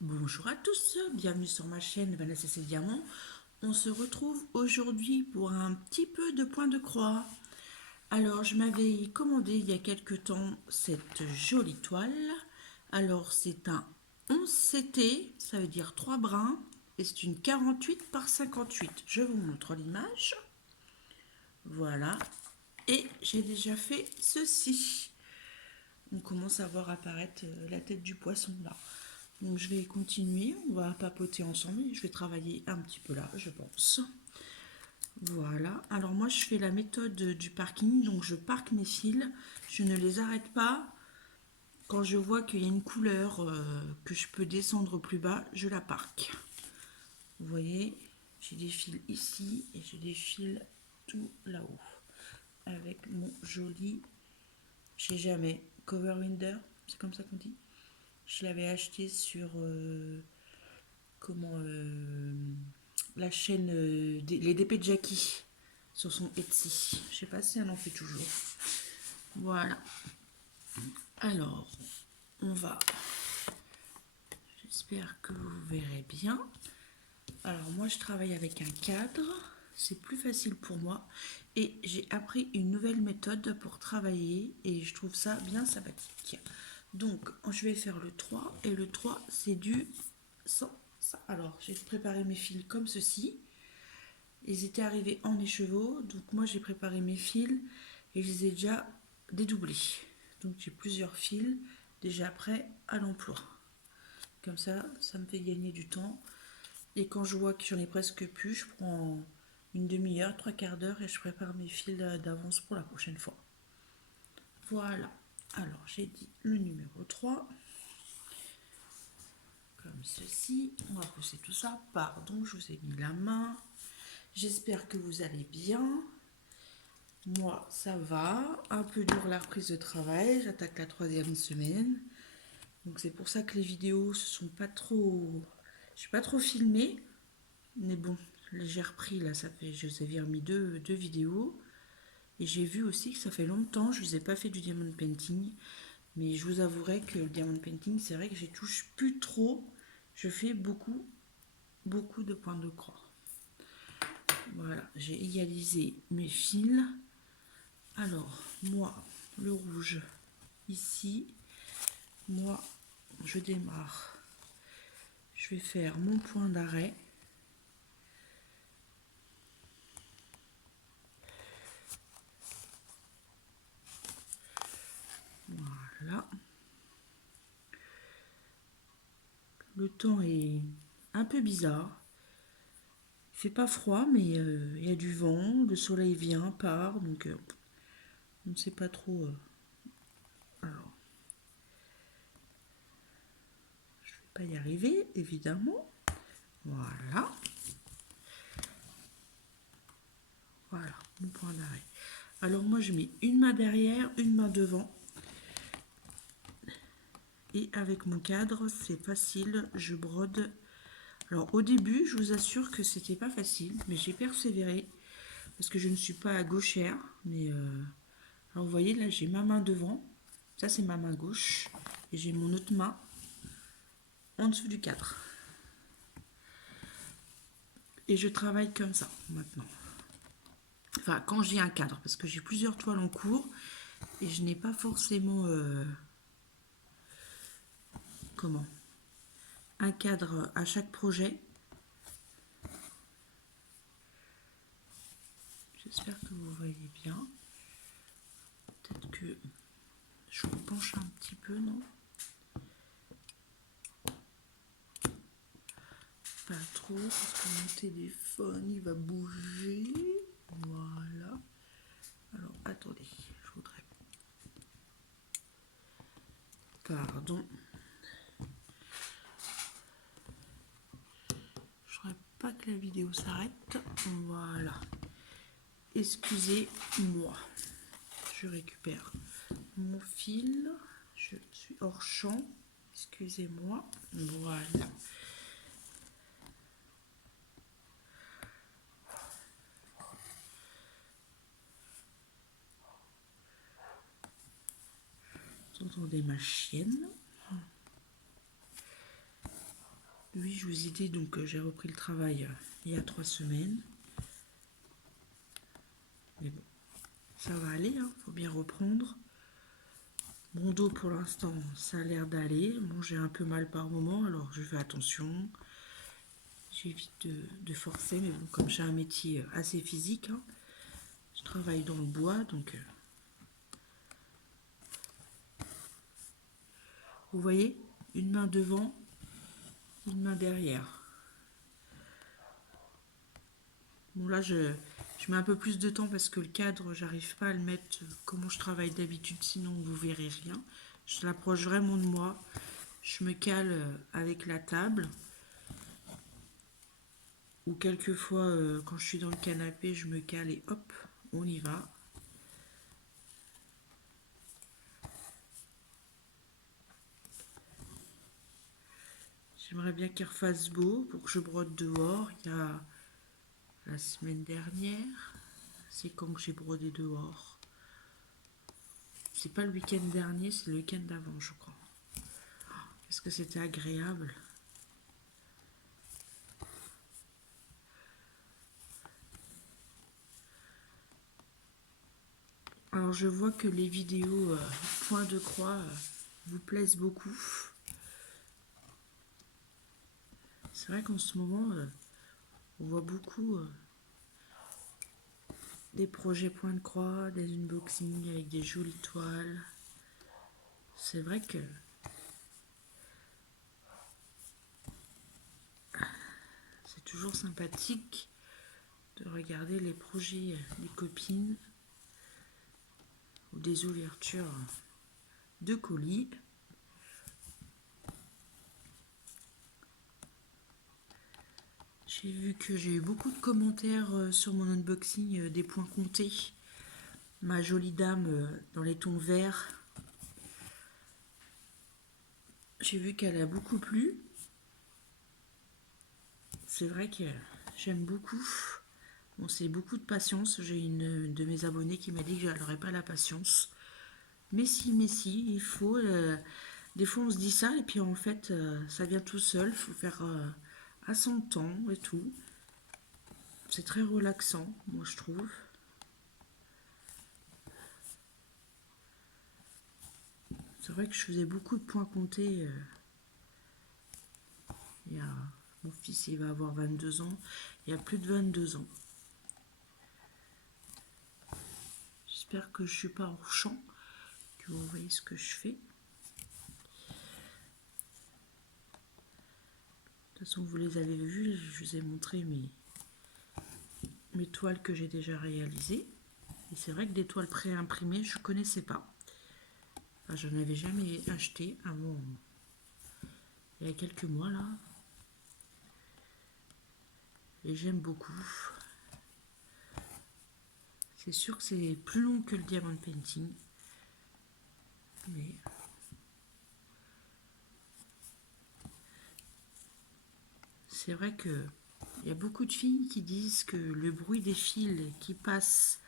Bonjour à tous, bienvenue sur ma chaîne Vanessa et Diamant. On se retrouve aujourd'hui pour un petit peu de point de croix. Alors, je m'avais commandé il y a quelque temps cette jolie toile. Alors, c'est un 11 CT, ça veut dire 3 brins, et c'est une 48 par 58. Je vous montre l'image. Voilà. Et j'ai déjà fait ceci. On commence à voir apparaître la tête du poisson là. Donc je vais continuer, on va papoter ensemble et je vais travailler un petit peu là, je pense. Voilà, alors moi je fais la méthode du parking, donc je parque mes fils, je ne les arrête pas. Quand je vois qu'il y a une couleur que je peux descendre plus bas, je la parque. Vous voyez, j'ai des fils ici et j'ai des fils tout là-haut. Avec mon joli, je sais jamais, cover winder, c'est comme ça qu'on dit. Je l'avais acheté sur la chaîne les DP de Jackie sur son Etsy. Je sais pas si elle en fait toujours. Voilà. Alors, on va. J'espère que vous verrez bien. Alors moi, je travaille avec un cadre. C'est plus facile pour moi. Et j'ai appris une nouvelle méthode pour travailler. Et je trouve ça bien sympathique. Donc, je vais faire le 3. Et le 3, c'est du sans ça. Alors, j'ai préparé mes fils comme ceci. Ils étaient arrivés en écheveau, donc moi j'ai préparé mes fils et je les ai déjà dédoublés. Donc j'ai plusieurs fils déjà prêts à l'emploi. Comme ça me fait gagner du temps. Et quand je vois que j'en ai presque plus, je prends une demi-heure, trois quarts d'heure et je prépare mes fils d'avance pour la prochaine fois. Voilà. Alors j'ai dit le numéro 3. Comme ceci. On va pousser tout ça. Pardon, je vous ai mis la main. J'espère que vous allez bien. Moi, ça va. Un peu dur la reprise de travail. J'attaque la 3e semaine. Donc c'est pour ça que les vidéos se sont pas trop... Je suis pas trop filmée. Mais bon, j'ai repris là. Ça fait... Je vous avais remis deux vidéos. Et j'ai vu aussi que ça fait longtemps. Je vous ai pas fait du diamond painting. Mais je vous avouerai que le diamond painting, c'est vrai que j'y touche plus trop. Je fais beaucoup de points de croix. Voilà, j'ai égalisé mes fils. Alors, moi, le rouge, ici, moi, je démarre. Je vais faire mon point d'arrêt. Voilà. Le temps est un peu bizarre. Il fait pas froid, mais il y a du vent. Le soleil vient, part, donc on ne sait pas trop. Alors, je vais pas y arriver, évidemment. Voilà. Voilà, mon point d'arrêt. Alors moi, je mets une main derrière, une main devant. Et avec mon cadre, c'est facile, je brode. Alors au début, je vous assure que c'était pas facile, mais j'ai persévéré parce que je ne suis pas gauchère. Mais alors vous voyez là, j'ai ma main devant, ça c'est ma main gauche, et j'ai mon autre main en dessous du cadre. Et je travaille comme ça maintenant. Enfin, quand j'ai un cadre, parce que j'ai plusieurs toiles en cours et je n'ai pas forcément comment un cadre à chaque projet. J'espère que vous voyez bien. Peut-être que je vous penche un petit peu, non? Pas trop, parce que mon téléphone, il va bouger. Voilà. Alors, attendez, je voudrais... Pardon. Je voudrais pas que la vidéo s'arrête. Voilà. Excusez-moi. Je récupère mon fil. Je suis hors champ. Excusez-moi. Voilà. Vous entendez ma chienne. Oui, je vous ai dit, donc j'ai repris le travail il y a 3 semaines. Mais bon, ça va aller, hein, faut bien reprendre. Mon dos pour l'instant, ça a l'air d'aller. Bon, j'ai un peu mal par moment, alors je fais attention. J'évite de forcer, mais bon, comme j'ai un métier assez physique, hein, je travaille dans le bois, donc vous voyez, une main devant, une main derrière. Bon là, je mets un peu plus de temps parce que le cadre, j'arrive pas à le mettre comment je travaille d'habitude, sinon vous verrez rien. Je l'approche vraiment de moi. Je me cale avec la table. Ou quelquefois, quand je suis dans le canapé, je me cale et hop, on y va. J'aimerais bien qu'il refasse beau pour que je brode dehors. Il y a la semaine dernière, c'est quand que j'ai brodé dehors. C'est pas le week-end dernier, c'est le week-end d'avant, je crois. Qu'est-ce que c'était agréable. Alors je vois que les vidéos point de croix vous plaisent beaucoup. C'est vrai qu'en ce moment, on voit beaucoup des projets point de croix, des unboxings avec des jolies toiles. C'est vrai que c'est toujours sympathique de regarder les projets des copines ou des ouvertures de colis. J'ai vu que j'ai eu beaucoup de commentaires sur mon unboxing des points comptés. Ma jolie dame dans les tons verts. J'ai vu qu'elle a beaucoup plu. C'est vrai que j'aime beaucoup. Bon, c'est beaucoup de patience. J'ai une de mes abonnées qui m'a dit que je n'aurais pas la patience. Mais si, il faut. Des fois, on se dit ça et puis en fait, ça vient tout seul. Il faut faire à son temps et tout. C'est très relaxant, moi je trouve. C'est vrai que je faisais beaucoup de points comptés. Il y a, mon fils, il va avoir 22 ans. Il y a plus de 22 ans. J'espère que je ne suis pas hors champ, que vous voyez ce que je fais. De toute façon, vous les avez vus, je vous ai montré mes toiles que j'ai déjà réalisées. Et c'est vrai que des toiles pré-imprimées, je ne connaissais pas. Enfin, je n'en avais jamais acheté avant, il y a quelques mois là. Et j'aime beaucoup. C'est sûr que c'est plus long que le diamond painting. Mais c'est vrai que il y a beaucoup de filles qui disent que le bruit des fils qui passent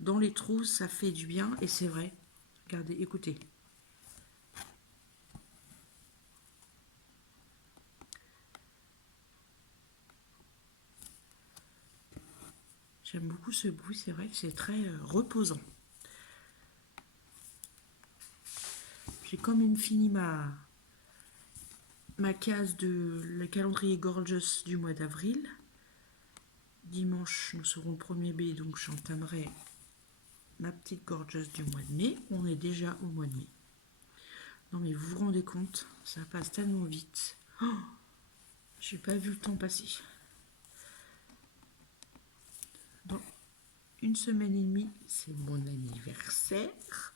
dans les trous, ça fait du bien. Et c'est vrai. Regardez, écoutez. J'aime beaucoup ce bruit, c'est vrai que c'est très reposant. J'ai quand même fini ma case de le calendrier Gorgeous du mois d'avril. Dimanche, nous serons le 1er mai, donc j'entamerai ma petite Gorgeous du mois de mai. On est déjà au mois de mai. Non mais vous vous rendez compte, ça passe tellement vite. Oh, j'ai pas vu le temps passer. Dans une semaine et demie, c'est mon anniversaire.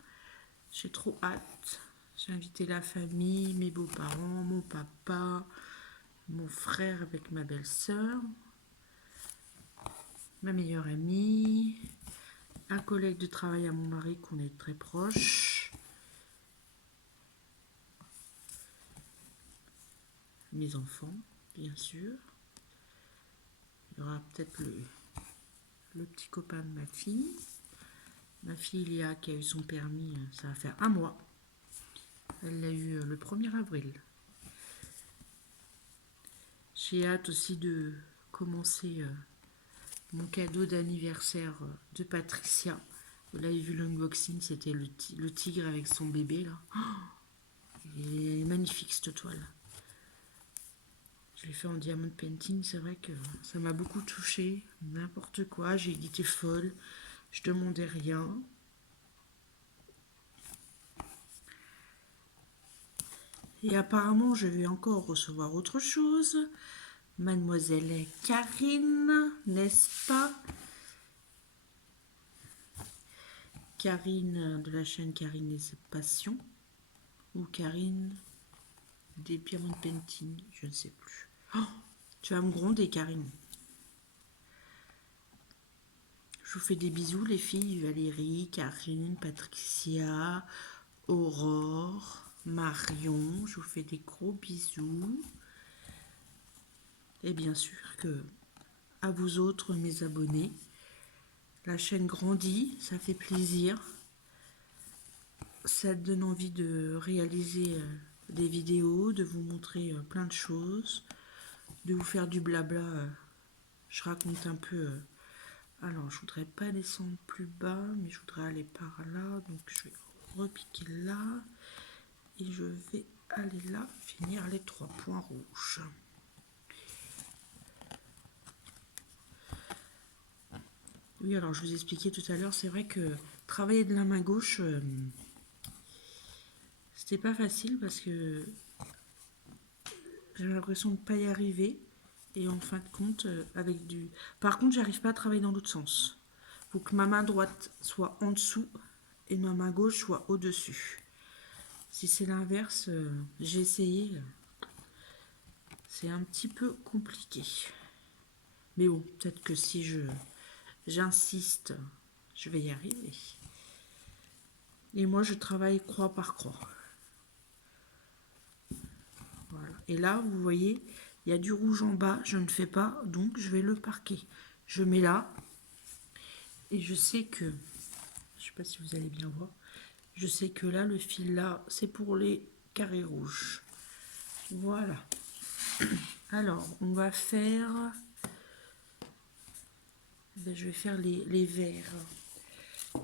J'ai trop hâte. J'ai invité la famille, mes beaux-parents, mon papa, mon frère avec ma belle-sœur, ma meilleure amie, un collègue de travail à mon mari qu'on est très proche, mes enfants, bien sûr. Il y aura peut-être le petit copain de ma fille. Ma fille Léa qui a eu son permis, ça va faire un mois. Elle l'a eu le 1er avril. J'ai hâte aussi de commencer mon cadeau d'anniversaire de Patricia. Vous l'avez vu l'unboxing, c'était le tigre avec son bébé là. Il est magnifique cette toile. Je l'ai fait en diamond painting, c'est vrai que ça m'a beaucoup touchée. N'importe quoi, j'ai été folle, je demandais rien. Et apparemment, je vais encore recevoir autre chose. Mademoiselle Karine, n'est-ce pas? Karine de la chaîne Karine et ses passions. Ou Karine des diamond painting, je ne sais plus. Oh, tu vas me gronder, Karine. Je vous fais des bisous, les filles. Valérie, Karine, Patricia, Aurore, Marion. Je vous fais des gros bisous. Et bien sûr que à vous autres, mes abonnés. La chaîne grandit, ça fait plaisir. Ça donne envie de réaliser des vidéos, de vous montrer plein de choses, de vous faire du blabla. Je raconte un peu. Alors, je voudrais pas descendre plus bas, mais je voudrais aller par là. Donc, je vais repiquer là. Et je vais aller là, finir les 3 points rouges. Oui, alors je vous expliquais tout à l'heure, c'est vrai que travailler de la main gauche, c'était pas facile parce que j'avais l'impression de ne pas y arriver. Et en fin de compte, avec du... Par contre, j'arrive pas à travailler dans l'autre sens. Il faut que ma main droite soit en dessous et ma main gauche soit au-dessus. Si c'est l'inverse, j'ai essayé. C'est un petit peu compliqué. Mais bon, peut-être que si j'insiste, je vais y arriver. Et moi, je travaille croix par croix. Voilà. Et là, vous voyez, il y a du rouge en bas, je ne fais pas, donc je vais le parquer. Je mets là, et je sais que, je ne sais pas si vous allez bien voir, je sais que là, le fil là, c'est pour les carrés rouges. Voilà. Alors, on va faire, je vais faire les verts.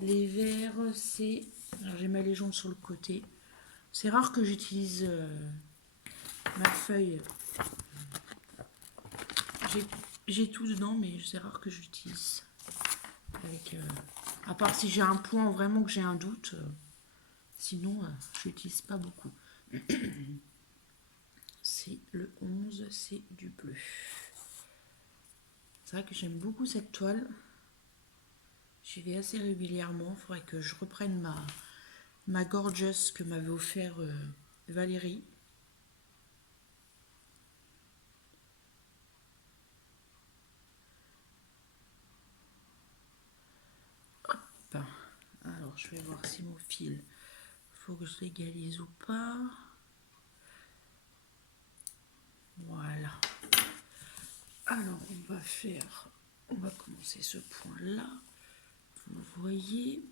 Les verts, c'est, alors j'ai ma légende sur le côté. C'est rare que j'utilise ma feuille. J'ai tout dedans, mais c'est rare que j'utilise. Avec, à part si j'ai un point vraiment que j'ai un doute, sinon je n'utilise pas beaucoup. C'est le 11, c'est du bleu. C'est vrai que j'aime beaucoup cette toile. J'y vais assez régulièrement. Il faudrait que je reprenne ma Gorgeous que m'avait offert Valérie. Alors, je vais voir si mon fil, faut que je l'égalise ou pas. Voilà. Alors, on va commencer ce point-là. Vous voyez.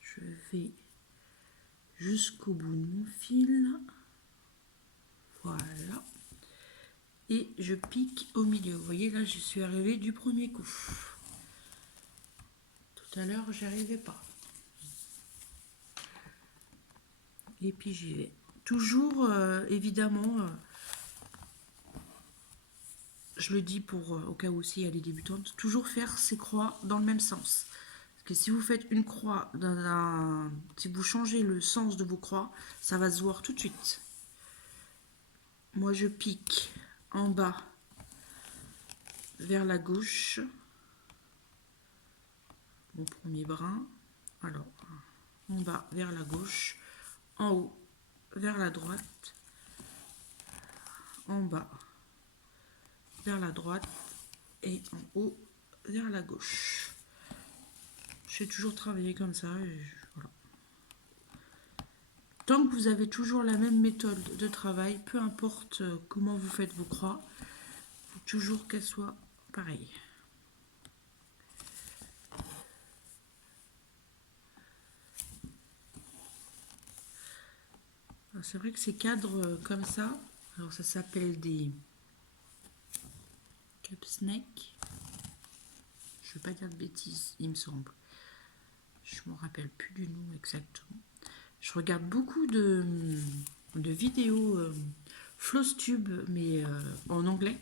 Je vais jusqu'au bout de mon fil. Voilà. Et je pique au milieu. Vous voyez, là, je suis arrivée du premier coup. Tout à l'heure, j'y arrivais pas. Et puis, j'y vais. Toujours, évidemment, je le dis pour au cas où si elle est débutante, toujours faire ses croix dans le même sens. Parce que si vous faites une croix, si vous changez le sens de vos croix, ça va se voir tout de suite. Moi, je pique en bas vers la gauche. Mon premier brin. Alors, en bas vers la gauche. En haut vers la droite. En bas vers la droite. Et en haut vers la gauche. J'ai toujours travaillé comme ça. Et voilà. Tant que vous avez toujours la même méthode de travail, peu importe comment vous faites vos croix, il faut toujours qu'elles soient pareilles. C'est vrai que ces cadres comme ça, alors ça s'appelle des cup snake. Je ne vais pas dire de bêtises, il me semble. Je ne me rappelle plus du nom exactement. Je regarde beaucoup de vidéos FlowsTube, mais en anglais.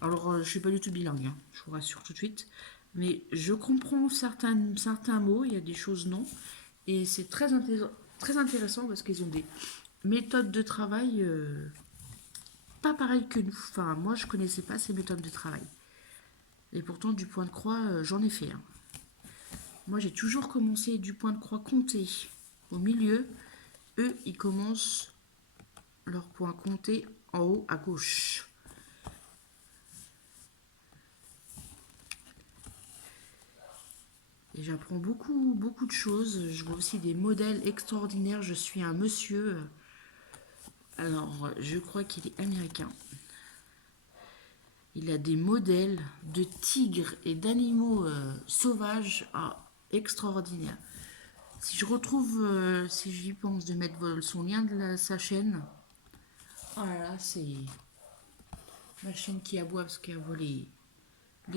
Alors, je ne suis pas du tout bilingue, hein, je vous rassure tout de suite. Mais je comprends certains mots, il y a des choses non. Et c'est très intéressant parce qu'ils ont des méthodes de travail pas pareilles que nous. Enfin, moi, je connaissais pas ces méthodes de travail. Et pourtant, du point de croix, j'en ai fait. Hein. Moi, j'ai toujours commencé du point de croix compté au milieu. Eux, ils commencent leur point compté en haut à gauche. Et j'apprends beaucoup de choses. Je vois aussi des modèles extraordinaires. Je suis un monsieur. Alors, je crois qu'il est américain. Il a des modèles de tigres et d'animaux sauvages extraordinaires. Si je retrouve, si j'y pense, de mettre son lien de sa chaîne. Oh là là, c'est ma chaîne qui aboie parce qu'elle voit les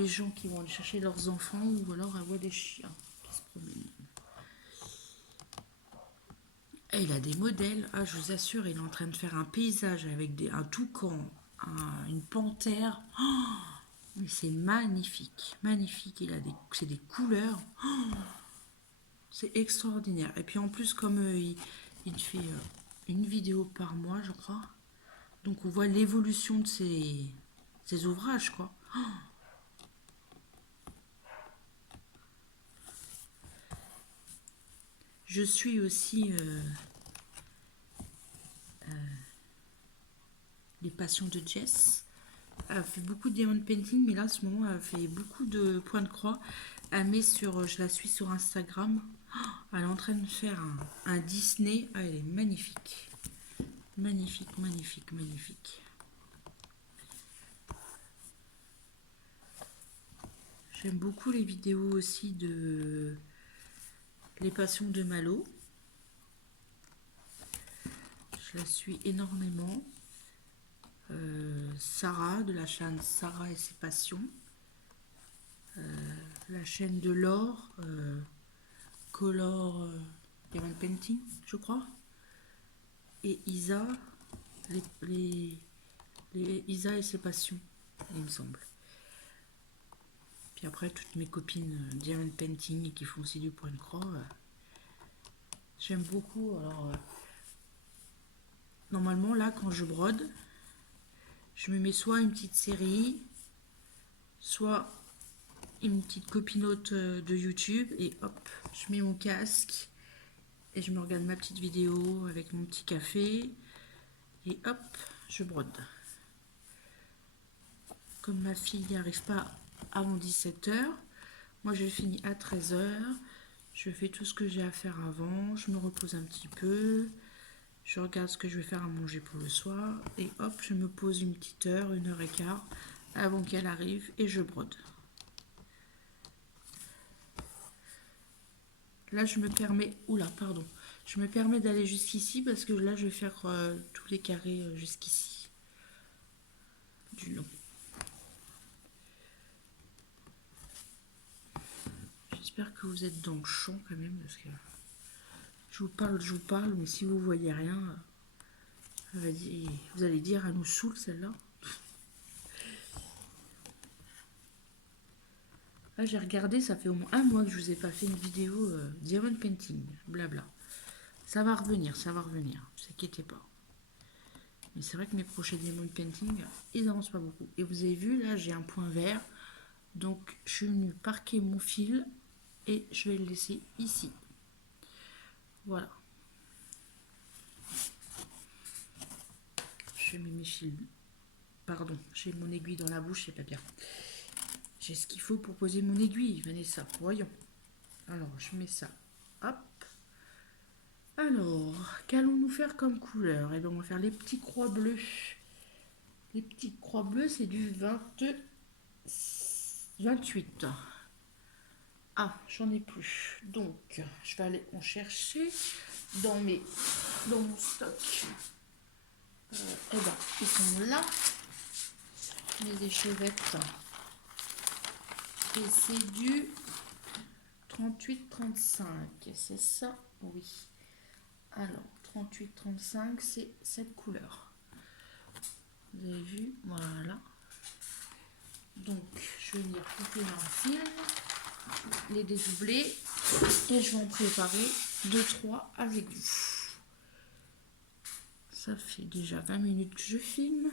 gens qui vont aller chercher leurs enfants ou alors elle voit des chiens qui se promènent. Et il a des modèles, je vous assure, il est en train de faire un paysage avec un toucan, une panthère. Oh, mais c'est magnifique, magnifique. C'est des couleurs. Oh, c'est extraordinaire. Et puis en plus, comme il fait une vidéo par mois, je crois. Donc on voit l'évolution de ses ouvrages, quoi. Oh. Je suis aussi les passions de Jess. Elle fait beaucoup de diamond painting, mais là, en ce moment, elle fait beaucoup de points de croix. Je la suis sur Instagram. Elle est en train de faire un Disney. Elle est magnifique. Magnifique, magnifique, magnifique. J'aime beaucoup les vidéos aussi de Les Passions de Malo. Je la suis énormément. Sarah, de la chaîne Sarah et ses passions. La chaîne de Laure, Color Diamond Painting, je crois. Et Isa, Isa et ses passions, il me semble. Puis après, toutes mes copines Diamond Painting qui font aussi du point de croix, j'aime beaucoup. Alors, normalement, là, quand je brode, je me mets soit une petite série, soit une petite copinote de YouTube, et hop, je mets mon casque, et je me regarde ma petite vidéo avec mon petit café, et hop, je brode. Comme ma fille n'y arrive pas avant 17h, moi je finis à 13h, je fais tout ce que j'ai à faire avant, je me repose un petit peu, je regarde ce que je vais faire à manger pour le soir, et hop, je me pose une petite heure, 1h15, avant qu'elle arrive, et je brode. Là, je me permets, je me permets d'aller jusqu'ici, parce que là, je vais faire tous les carrés jusqu'ici, du long. J'espère que vous êtes dans le champ quand même, parce que je vous parle, mais si vous voyez rien, vous allez dire, elle nous saoule celle-là. Là, j'ai regardé, ça fait au moins un mois que je vous ai pas fait une vidéo diamond painting, blabla. Ça va revenir, ne vous inquiétez pas. Mais c'est vrai que mes prochains diamond painting, ils n'avancent pas beaucoup. Et vous avez vu, là, j'ai un point vert. Donc, je suis venue parquer mon fil et je vais le laisser ici. Voilà. Je mets mes fils. Pardon, j'ai mon aiguille dans la bouche, c'est pas bien. J'ai ce qu'il faut pour poser mon aiguille, Vanessa. Voyons. Alors, je mets ça. Hop. Alors, qu'allons-nous faire comme couleur? Eh bien, on va faire les petits croix bleus. Les petites croix bleues, c'est du 28. Ah, j'en ai plus. Donc, je vais aller en chercher. dans mon stock. Eh ben, ils sont là, les échevettes. Et c'est du 38-35, c'est ça? Oui. Alors, 38-35, c'est cette couleur. Vous avez vu? Voilà. Donc, je vais venir couper un fil, les dédoubler, et je vais en préparer 2-3 avec vous. Ça fait déjà 20 minutes que je filme.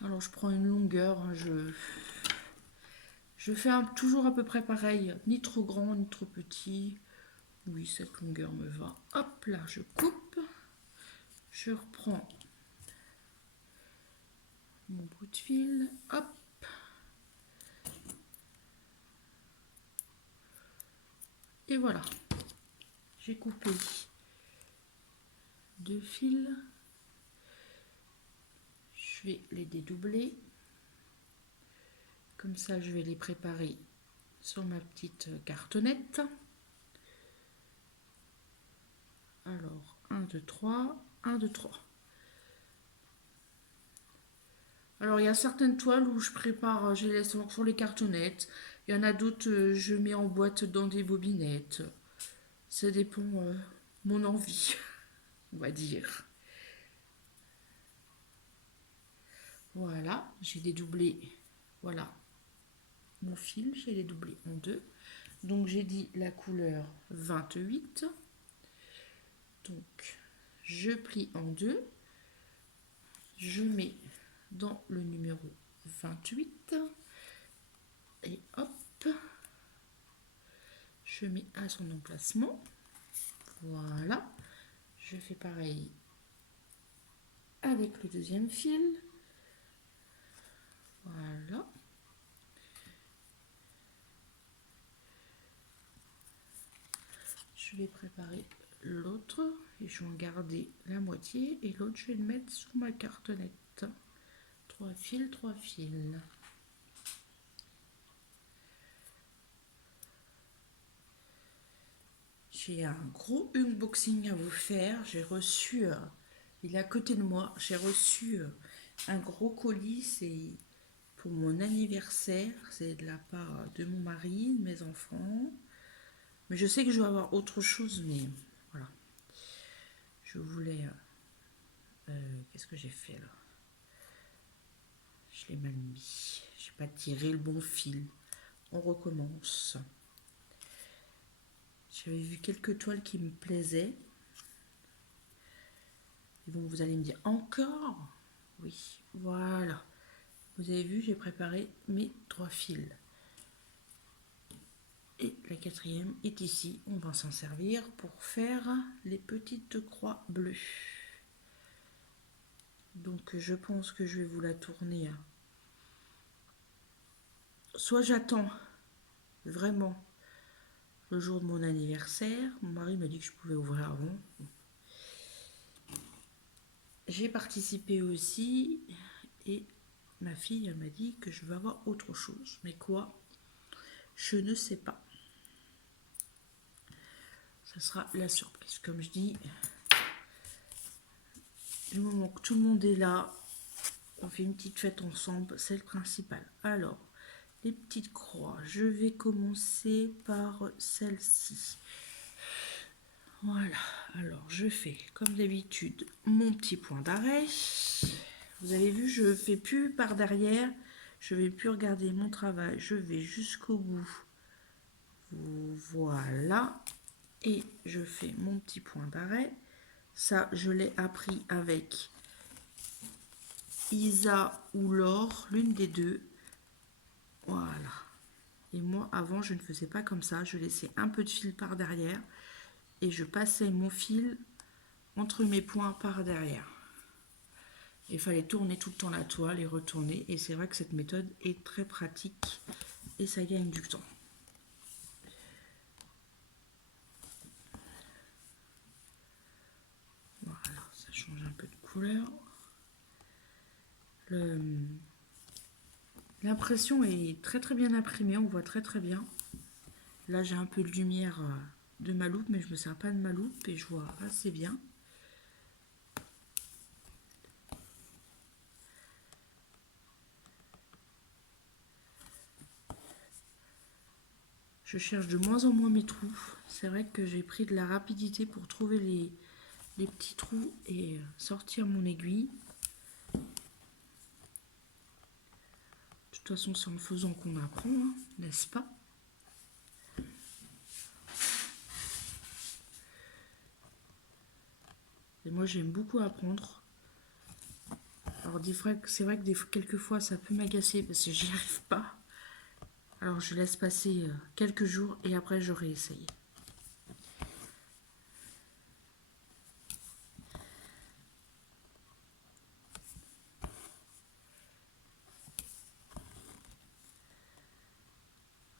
Alors, je prends une longueur, hein, je fais toujours à peu près pareil, ni trop grand, ni trop petit. Oui, cette longueur me va. Hop là, je coupe. Je reprends mon bout de fil. Hop. Et voilà. J'ai coupé 2 fils. Je vais les dédoubler. Comme ça, je vais les préparer sur ma petite cartonnette. Alors, 1, 2, 3, 1, 2, 3. Alors, il y a certaines toiles où je prépare, je les laisse sur les cartonnettes. Il y en a d'autres, je mets en boîte dans des bobinettes. Ça dépend mon envie, on va dire. Voilà, j'ai dédoublé, voilà, mon fil, j'ai dédoublé en 2. Donc, j'ai dit la couleur 28. Donc, je plie en 2. Je mets dans le numéro 28 et hop, je mets à son emplacement. Voilà, je fais pareil avec le deuxième fil. Voilà. Je vais préparer l'autre et je vais en garder la moitié et l'autre je vais le mettre sur ma cartonnette. 3 fils, 3 fils. J'ai un gros unboxing à vous faire. J'ai reçu, il est à côté de moi, j'ai reçu un gros colis. C'est pour mon anniversaire. C'est de la part de mon mari, de mes enfants. Mais je sais que je vais avoir autre chose, mais voilà. Je voulais... qu'est-ce que j'ai fait là? Je l'ai mal mis. J'ai pas tiré le bon fil. On recommence. J'avais vu quelques toiles qui me plaisaient. Et donc vous allez me dire encore? Oui, voilà. Vous avez vu, j'ai préparé mes 3 fils. Et la quatrième est ici. On va s'en servir pour faire les petites croix bleues. Donc je pense que je vais vous la tourner. Soit j'attends vraiment le jour de mon anniversaire. Mon mari m'a dit que je pouvais ouvrir avant. J'ai participé aussi et ma fille m'a dit que je vais avoir autre chose. Mais quoi? Je ne sais pas. Ça sera la surprise. Comme je dis, du moment que tout le monde est là, on fait une petite fête ensemble, c'est le principal. Alors, les petites croix, je vais commencer par celle-ci. Voilà, alors je fais comme d'habitude mon petit point d'arrêt. Vous avez vu, je ne fais plus par derrière, je ne vais plus regarder mon travail, je vais jusqu'au bout. Voilà, et je fais mon petit point d'arrêt. Ça, je l'ai appris avec Isa ou Laure, l'une des deux. Voilà. Et moi, avant, je ne faisais pas comme ça. Je laissais un peu de fil par derrière et je passais mon fil entre mes points par derrière. Il fallait tourner tout le temps la toile et retourner. Et c'est vrai que cette méthode est très pratique et ça gagne du temps. Voilà, ça change un peu de couleur. L'impression est très très bien imprimée, on voit très très bien. Là j'ai un peu de lumière de ma loupe, mais je me sers pas de ma loupe et je vois assez bien. Je cherche de moins en moins mes trous. C'est vrai que j'ai pris de la rapidité pour trouver les petits trous et sortir mon aiguille. De toute façon, c'est en faisant qu'on apprend, hein, n'est-ce pas? Et moi, j'aime beaucoup apprendre. Alors, c'est vrai que quelquefois, ça peut m'agacer parce que j'y arrive pas. Alors, je laisse passer quelques jours et après, je réessaye.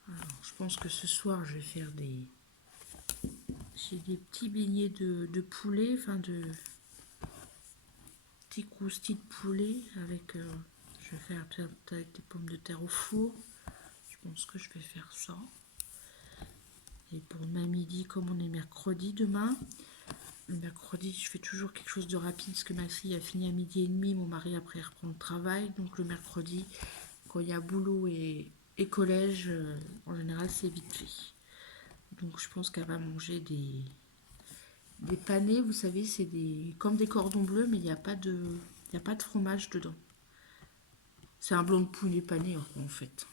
Alors, je pense que ce soir, je vais faire j'ai des petits beignets de poulet, enfin de petits croustilles de poulet avec. Je vais faire peut-être avec des pommes de terre au four. Je pense que je vais faire ça. Et pour demain midi, comme on est mercredi demain, le mercredi, je fais toujours quelque chose de rapide parce que ma fille a fini à midi et demi, mon mari après reprend le travail. Donc le mercredi, quand il y a boulot et collège, en général c'est vite fait. Donc je pense qu'elle va manger des panés, vous savez, c'est comme des cordons bleus, mais il y a pas de fromage dedans. C'est un blanc de poulet pané en fait.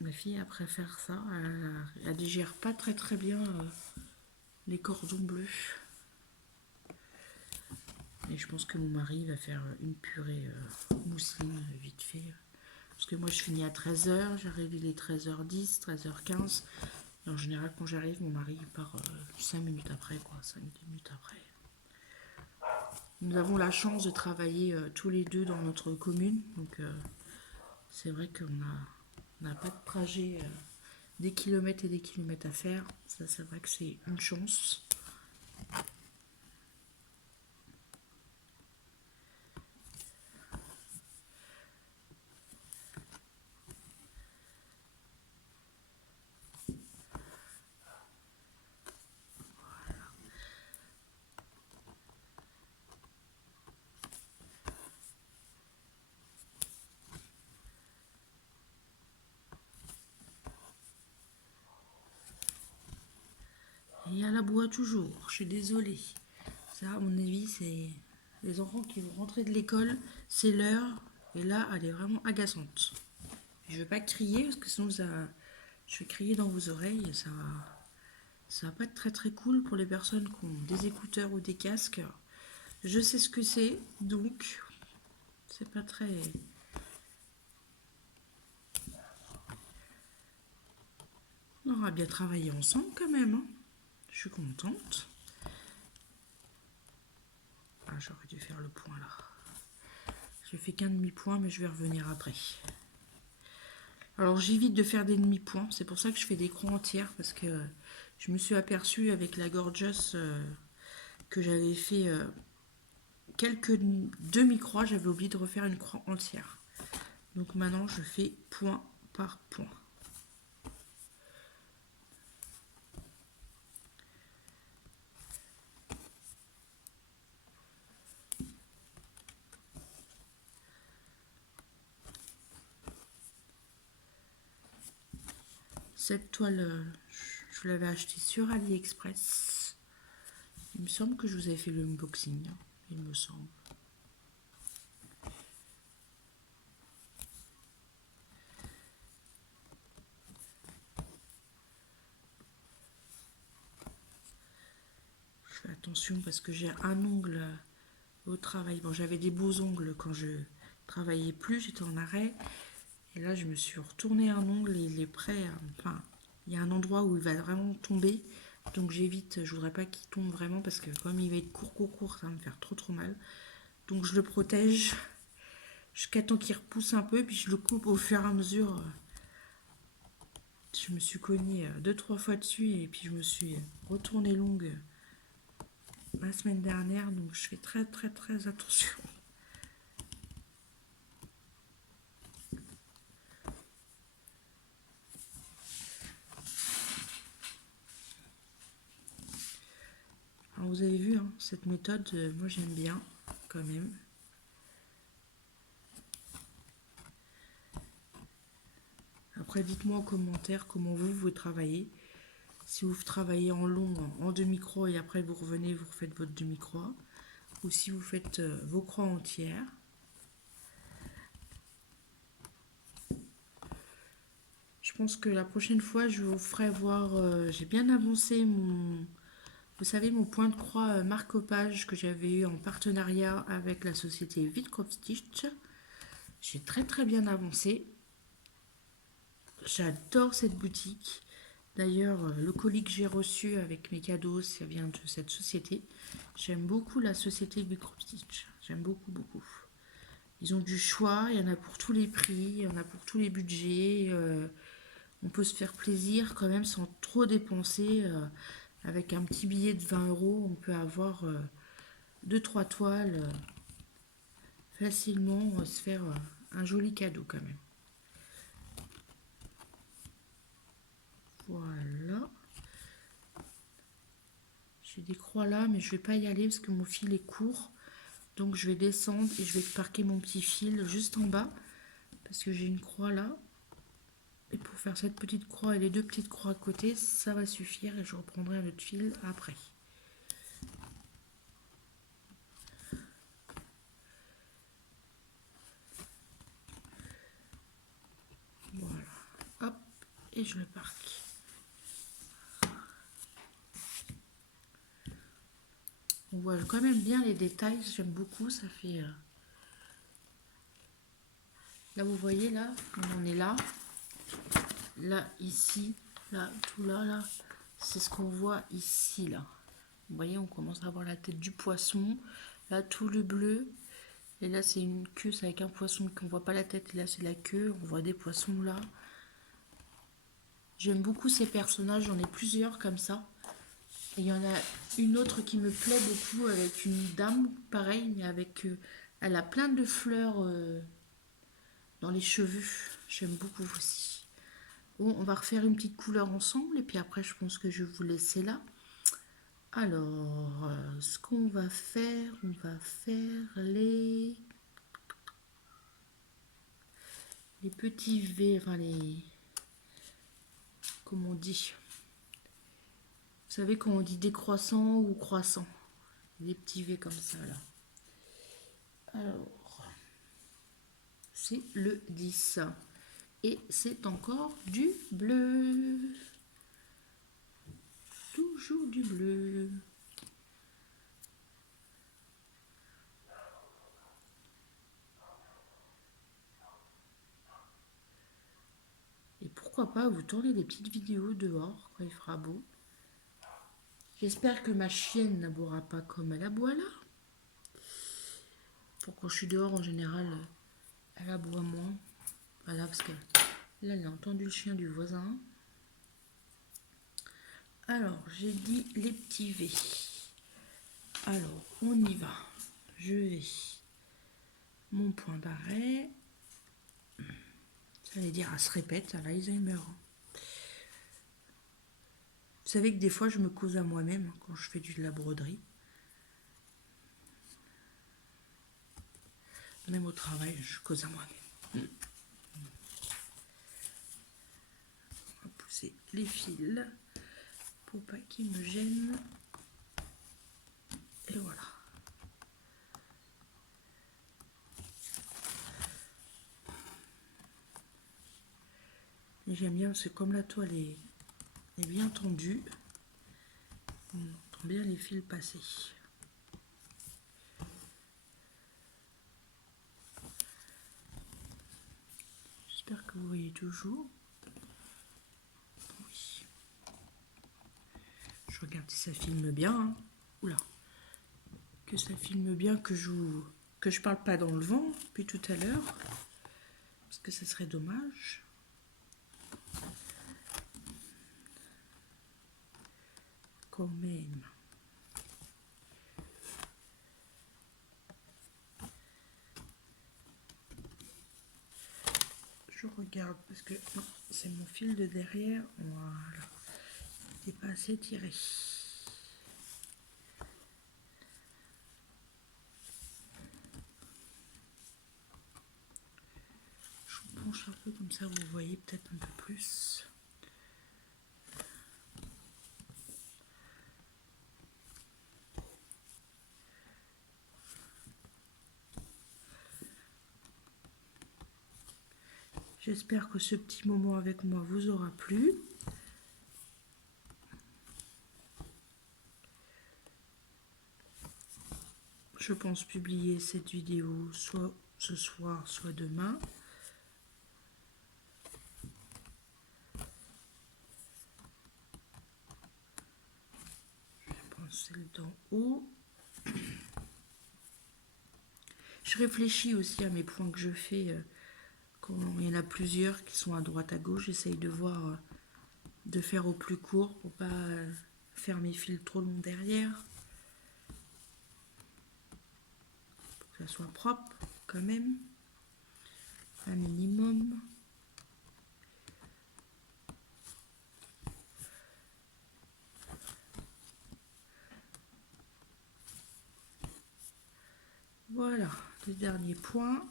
Ma fille elle préfère ça, elle digère pas très très bien les cordons bleus. Et je pense que mon mari va faire une purée mousseline vite fait. Parce que moi je finis à 13h, j'arrive il est 13h10, 13h15. Et en général quand j'arrive, mon mari part 5 minutes après, quoi, 5 minutes après. Nous avons la chance de travailler tous les deux dans notre commune. Donc c'est vrai qu'on n'a pas de trajet des kilomètres et des kilomètres à faire. Ça c'est vrai que c'est une chance. Et elle aboie toujours, je suis désolée. Ça, à mon avis, c'est les enfants qui vont rentrer de l'école, c'est l'heure. Et là, elle est vraiment agaçante. Je ne vais pas crier parce que sinon je vais crier dans vos oreilles et ça va pas être très très cool pour les personnes qui ont des écouteurs ou des casques. Je sais ce que c'est, donc c'est pas très. On aura bien travaillé ensemble quand même, hein. Je suis contente. Ah, j'aurais dû faire le point là. J'ai fait qu'un demi-point, mais je vais revenir après. Alors j'évite de faire des demi-points, c'est pour ça que je fais des croix entières, parce que je me suis aperçue avec la Gorgeous que j'avais fait quelques demi-croix, j'avais oublié de refaire une croix entière. Donc maintenant je fais point par point. Cette toile, je l'avais achetée sur AliExpress. Il me semble que je vous avais fait le unboxing, hein, il me semble. Je fais attention parce que j'ai un ongle au travail. Bon, j'avais des beaux ongles quand je travaillais plus, j'étais en arrêt. Et là, je me suis retourné un ongle et il est prêt. Enfin, il y a un endroit où il va vraiment tomber. Donc j'évite, je voudrais pas qu'il tombe vraiment parce que comme il va être court, ça va me faire trop trop mal. Donc je le protège jusqu'à temps qu'il repousse un peu, puis je le coupe au fur et à mesure. Je me suis cognée 2-3 fois dessus et puis je me suis retourné l'ongle la semaine dernière. Donc je fais très très très attention. vous avez vu, hein, cette méthode, moi j'aime bien quand même. Après, dites-moi en commentaire comment vous travaillez. Si vous travaillez en long, en demi-croix, et après vous revenez, vous refaites votre demi-croix. Ou si vous faites vos croix entières. Je pense que la prochaine fois, je vous ferai voir... j'ai bien avancé mon... Vous savez, mon point de croix marque-page que j'avais eu en partenariat avec la société Wildcraft Stitch. J'ai très bien avancé. J'adore cette boutique. D'ailleurs, le colis que j'ai reçu avec mes cadeaux, ça vient de cette société. J'aime beaucoup la société Wildcraft Stitch. J'aime beaucoup. Ils ont du choix, il y en a pour tous les prix, il y en a pour tous les budgets. On peut se faire plaisir quand même sans trop dépenser. Avec un petit billet de 20 euros, on peut avoir 2-3 toiles facilement, se faire un joli cadeau quand même. Voilà. J'ai des croix là, mais je vais pas y aller parce que mon fil est court. Donc je vais descendre et je vais parquer mon petit fil juste en bas. Parce que j'ai une croix là. Et pour faire cette petite croix et les deux petites croix à côté, ça va suffire et je reprendrai un autre fil après. Voilà. Hop. Et je le parque. On voit quand même bien les détails, j'aime beaucoup, ça fait... Là, vous voyez, là, on en est là. Là, ici, là, tout là, là. C'est ce qu'on voit ici, là. Vous voyez, on commence à voir la tête du poisson. Là, tout le bleu. Et là, c'est une queue, c'est avec un poisson qu'on voit pas la tête. Et là, c'est la queue, on voit des poissons là. J'aime beaucoup ces personnages, j'en ai plusieurs comme ça. Et il y en a une autre qui me plaît beaucoup avec une dame, pareil, mais avec... elle a plein de fleurs dans les cheveux. J'aime beaucoup aussi. Bon, on va refaire une petite couleur ensemble. Et puis après, je pense que je vais vous laisser là. Alors, ce qu'on va faire, on va faire les petits V, enfin les... Comment on dit? Vous savez quand on dit décroissant ou croissant? Des petits V comme ça, là. Alors, c'est le 10. Et c'est encore du bleu. Toujours du bleu. Et pourquoi pas vous tourner des petites vidéos dehors quand il fera beau. J'espère que ma chienne n'aboiera pas comme elle aboie là. Pour quand je suis dehors en général, elle aboie moins. Voilà, parce que là, elle a entendu le chien du voisin. Alors, j'ai dit les petits V. Alors, on y va. Je vais. Mon point d'arrêt. Ça veut dire, elle se répète à l'Alzheimer. Vous savez que des fois, je me cause à moi-même quand je fais de la broderie. Même au travail, je cause à moi-même. On va pousser les fils pour pas qu'ils me gênent. Et voilà. Et j'aime bien parce que comme la toile est bien tendue, on entend bien les fils passer. J'espère que vous voyez toujours. Oui. Je regarde si ça filme bien. Hein. Oula. Que ça filme bien, que je parle pas dans le vent depuis tout à l'heure. Parce que ça serait dommage. Quand même. Je regarde parce que non, c'est mon fil de derrière. Voilà. Il n'est pas assez tiré. penche un peu comme ça, vous voyez peut-être un peu plus. J'espère que ce petit moment avec moi vous aura plu. Je pense publier cette vidéo soit ce soir, soit demain. Je prends celle d'en haut. Je réfléchis aussi à mes points que je fais. Quand il y en a plusieurs qui sont à droite à gauche, j'essaye de voir, de faire au plus court pour pas faire mes fils trop longs derrière. Pour que ça soit propre quand même. Un minimum. Voilà, le dernier point.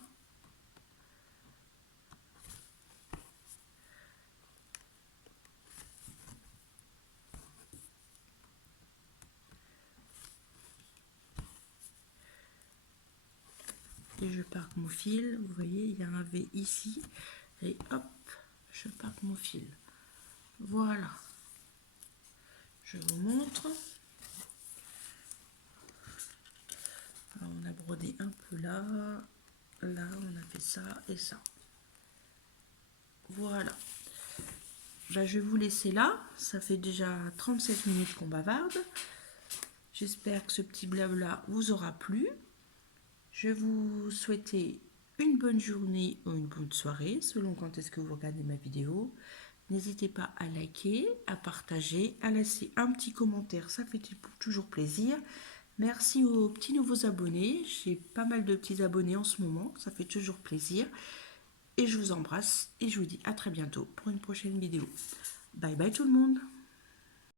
Et je parque mon fil. Vous voyez, il y a un V ici. Et hop, je parque mon fil. Voilà. Je vous montre. Alors, on a brodé un peu là. Là, on a fait ça et ça. Voilà. Ben, je vais vous laisser là. Ça fait déjà 37 minutes qu'on bavarde. J'espère que ce petit blabla vous aura plu. Je vais vous souhaiter une bonne journée ou une bonne soirée, selon quand est-ce que vous regardez ma vidéo. N'hésitez pas à liker, à partager, à laisser un petit commentaire, ça fait toujours plaisir. Merci aux petits nouveaux abonnés, j'ai pas mal de petits abonnés en ce moment, ça fait toujours plaisir. Et je vous embrasse et je vous dis à très bientôt pour une prochaine vidéo. Bye bye tout le monde!